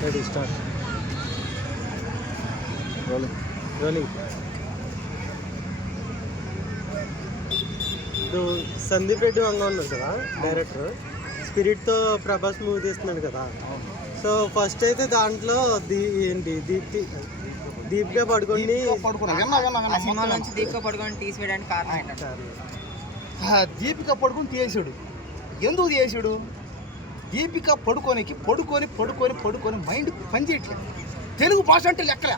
Ready start rolling rolling ఇప్పుడు సందీప్ రెడ్డి వంగ ఉన్నాడు కదా డైరెక్టర్ స్పిరిట్తో ప్రభాస్ మూవీ తీస్తున్నాడు కదా. సో ఫస్ట్ అయితే దాంట్లో దీ ఏంటి? దీప్తి దీప్గా పడుకొని ఆ సినిమా నుంచి దీపిక పడుకొని తీసివేయడానికి కారణం దీపిక పడుకుని తీసాడు ఎందుకు తీసాడు దీపిక పడుకోనికి పడుకొని పడుకొని పడుకొని మైండ్ పనిచేయట్లే తెలుగు భాష అంటే లెక్కలే.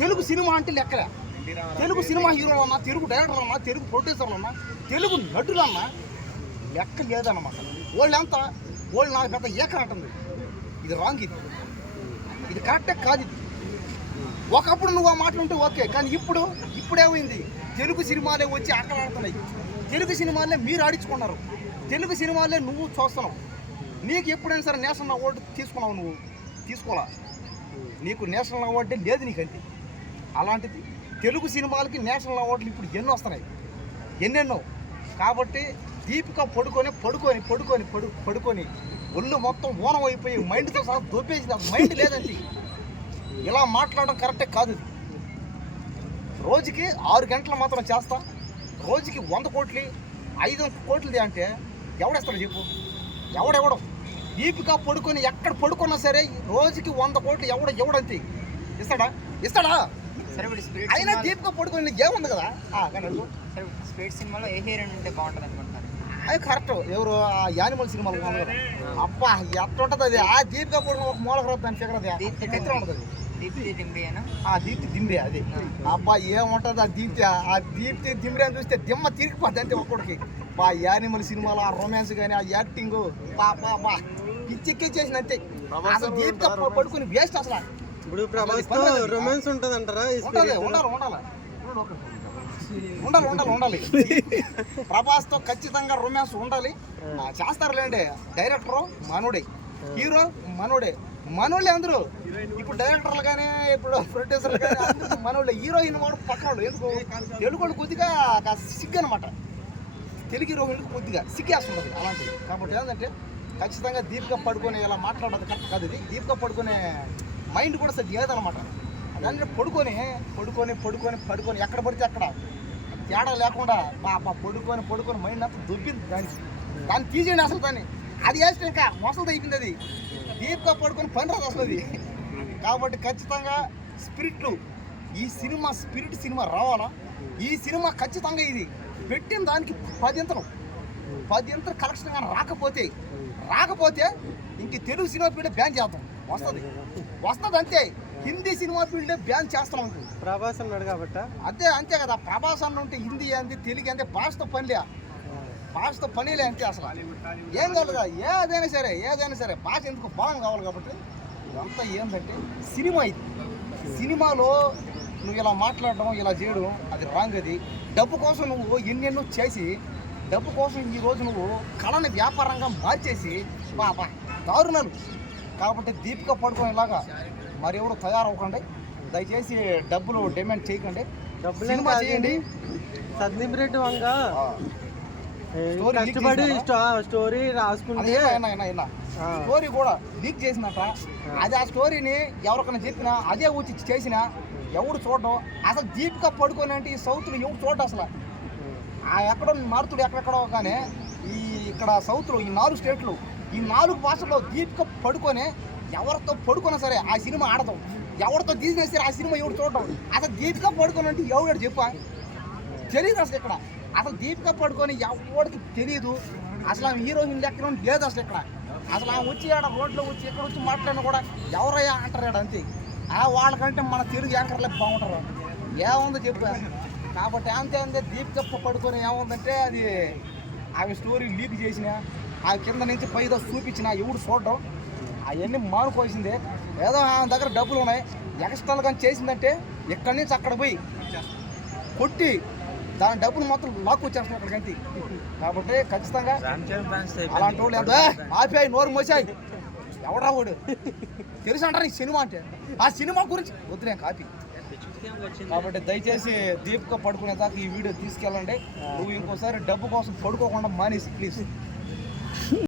తెలుగు సినిమా అంటే లెక్కలే. తెలుగు సినిమా హీరోలు అన్నా తెలుగు డైరెక్టర్ అన్నా తెలుగు ప్రొడ్యూసర్లు అన్నా తెలుగు నటులన్నా లెక్క లేదన్నమాట వాళ్ళు ఎంత వాళ్ళు నాకు పెద్ద ఏకరాటుంది ఇది రాంగ్ ఇది. ఇది కరెక్టే కాదు ఇది. ఒకప్పుడు నువ్వు ఆ మాట ఉంటే ఓకే కానీ ఇప్పుడు ఇప్పుడేమైంది తెలుగు సినిమాలే వచ్చి ఆటలాడుతున్నాయి. తెలుగు సినిమాలే మీరు ఆడించుకున్నారు. తెలుగు సినిమాలే నువ్వు చూస్తున్నావు. నీకు ఎప్పుడైనా సరే నేషనల్ అవార్డు తీసుకున్నావు నువ్వు? తీసుకోవాలా? నీకు నేషనల్ అవార్డే లేదు నీకంతే అలాంటిది తెలుగు సినిమాలకి నేషనల్ అవార్డులు ఇప్పుడు ఎన్నో వస్తున్నాయి. ఎన్నెన్నో. కాబట్టి దీపిక పడుకొని పడుకొని పడుకొని పడు పడుకొని ఒళ్ళు మొత్తం ఓనం అయిపోయి మైండ్తో సహా దొబ్బేసి మైండ్ లేదండి. ఇలా మాట్లాడడం కరెక్టే కాదు రోజుకి ఆరు గంటలు మాత్రం చేస్తా. రోజుకి వంద కోట్లు ఐదు కోట్లది అంటే ఎవడేస్తాడు చెప్పు? ఎవడెవడం? దీపిక పడుకొని ఎక్కడ పడుకున్నా సరే రోజుకి వంద కోట్లు ఎవడ ఎవడంతే ఇస్తాడా? ఇస్తాడా? అయినా దీపిక పడుకొని ఏముంది కదా? ఆ, సినిమాలో ఏ హీరోయిన్ ఉంటే బాగుంటుంది అనుకుంటున్నారు? అది కరెక్ట్. ఎవరు? ఆ యానిమల్ సినిమాలు అబ్బా ఎట్ట ఉంటుంది అది? ఆ దీపిక పడుకుని ఒక మూల రాదు దాని ఫిగర్ అది. దీప్తి ఎక్కడ ఉంటుంది ఆ దీప్తి దిమ్రే అది. అబ్బా ఏముంటది ఆ దీప్తి? ఆ దీప్తి దిమ్రే అని చూస్తే దిమ్మ తిరిగిపోద్ది అంతే ఒక్కడికి బా యానిమల్ సినిమాలో ఆ రొమాన్స్ కానీ ఆ యాక్టింగ్ బా బా బా. పిచ్చెక్కేసేసిన అంతే అసలు దీపిక పడుకుని వేస్ట్ అసలు. ఇప్పుడు ప్రభాస్తో రొమాన్స్ ఉంటుంది అంటారా ఉండాలి ఉండాలి ఉండాలి. ఉండాలి ఉండాలి ఉండాలి. ప్రభాస్తో ఖచ్చితంగా రొమాన్స్ ఉండాలి. చేస్తారులేండి డైరెక్టర్ మనోడే. హీరో మనోడే. మనోళ్ళే అందరూ. ఇప్పుడు డైరెక్టర్లు కానీ ఇప్పుడు ప్రొడ్యూసర్లు కానీ మనోళ్ళే. హీరోయిన్ కూడా పక్కన వాళ్ళు ఎందుకు? తెలుగు వాళ్ళు కొద్దిగా సిగ్గు అనమాట తెలుగు హీరోయిన్కి కొద్దిగా సిగ్గేస్తున్నది అలాంటిది. కాబట్టి ఏంటంటే ఖచ్చితంగా దీపిక పడుకొని ఇలా మాట్లాడదు కరెక్ట్ కాదు ఇది. దీపిక పడుకునే మైండ్ కూడా సరి అనమాట దానిలో పడుకొని పడుకొని పడుకొని పడుకొని ఎక్కడ పడితే అక్కడ. తేడా లేకుండా పాప పడుకొని పడుకొని మైండ్ అంతా దొబ్బింది దానికి. దాన్ని తీసేయండి అసలు దాన్ని. అది వేస్తే ఇంకా మోసలు అయిపోయింది అది. దీపిక పడుకొని పని రాదు అసలు అది. కాబట్టి ఖచ్చితంగా స్పిరిట్లు ఈ సినిమా స్పిరిట్ సినిమా రావాలా? ఈ సినిమా ఖచ్చితంగా ఇది. పెట్టిన దానికి పదింతలు పదింతలు కలెక్షన్ కానీ రాకపోతే రాకపోతే ఇంక తెలుగు సినిమా ఫీల్డ్ బ్యాన్ చేద్దాం. వస్తుంది. వస్తుంది అంతే. హిందీ సినిమా ఫీల్డ్ బ్యాన్ చేస్తాం ప్రభాస్ అన్నాడు కాబట్టి? అదే అంతే కదా. ప్రభాస్ అన్న ఉంటే హిందీ అంది తెలుగు అంతే భాషతో పనిలే భాషతో పనిలే అంతే అసలు. ఏం కావాలి కదా ఏదైనా సరే ఏదైనా సరే భాష ఎందుకు బాగా కావాలి కాబట్టి ఇదంతా ఏంటంటే సినిమా ఇది. సినిమాలో నువ్వు ఇలా మాట్లాడడం ఇలా చేయడం అది రాంగ్ అది. డబ్బు కోసం నువ్వు ఎన్నెన్నో చేసి డబ్బు కోసం ఈ రోజు నువ్వు కళని వ్యాపారంగా మార్చేసి బాబా దారుణాలు. కాబట్టి దీపిక పడుకునేలాగా మరి ఎవరు తయారవ్వకండి. దయచేసి డబ్బులు డిమాండ్ చేయకండి. డబ్బులు సినిమా చేయండి. సందీప్ రెడ్డి వంగ స్టోరీ కష్టపడి రాసుకుంటే. స్టోరీ కూడా లీక్ చేసినట్ట అది ఆ స్టోరీని ఎవరికైనా చెప్పినా అదే వచ్చి చేసినా ఎవడు చూడడం. అసలు దీపిక పడుకొని అంటే ఈ సౌత్లో ఎవడు చూడడం అసలు? ఆ ఎక్కడో మారుతుడు ఎక్కడెక్కడో కానీ ఈ ఇక్కడ సౌత్లో ఈ నాలుగు స్టేట్లు ఈ నాలుగు భాషల్లో దీపిక పడుకొని ఎవరితో పడుకున్నా సరే ఆ సినిమా ఆడతాం ఎవరితో తీసినా సరే ఆ సినిమా ఎవరు చూడడం? అసలు దీపిక పడుకొని అంటే ఎవడు చెప్పా తెలియదు అసలు ఇక్కడ. అసలు దీపిక పడుకొని ఎవరికి తెలియదు అసలు ఆమె హీరోయిన్ ఎక్కడ లేదు అసలు ఇక్కడ. అసలు ఆమె వచ్చి ఆడ రోడ్లో వచ్చి ఎక్కడ వచ్చి మాట్లాడినా కూడా ఎవరయ్యా అంటారు అంతే. ఆ వాళ్ళకంటే మన తెలుగు యాంకర్లే బాగుంటారు. ఏముందో చెప్పాను కాబట్టి అంతే అంతే దీపిక పడుకొని ఏముందంటే అది ఆమె స్టోరీ లీక్ చేసిన ఆ కింద నుంచి పైదో చూపించిన ఎవడు చూడడం అవన్నీ మానుకోవాల్సిందే. ఏదో ఆమె దగ్గర డబ్బులు ఉన్నాయి ఎక్స్ట్రాలు కానీ చేసిందంటే ఇక్కడి నుంచి అక్కడ పోయి కొట్టి దాని డబ్బులు మొత్తం లాక్కు వచ్చేస్తున్నాయి అక్కడికి అంతే. కాబట్టి ఖచ్చితంగా అలాంటి వాళ్ళు ఎంత ఆపాయి నోరు మోసాయి. ఎవడా వాడు? తెలుసు అంటారు ఈ సినిమా అంటే? ఆ సినిమా గురించి వద్దులే కాపీ. కాబట్టి దయచేసి దీపిక పడుకునే దాకా ఈ వీడియో తీసుకెళ్ళండి. నువ్వు ఇంకోసారి డబ్బు కోసం పడుకోకుండా మానేసి ప్లీజ్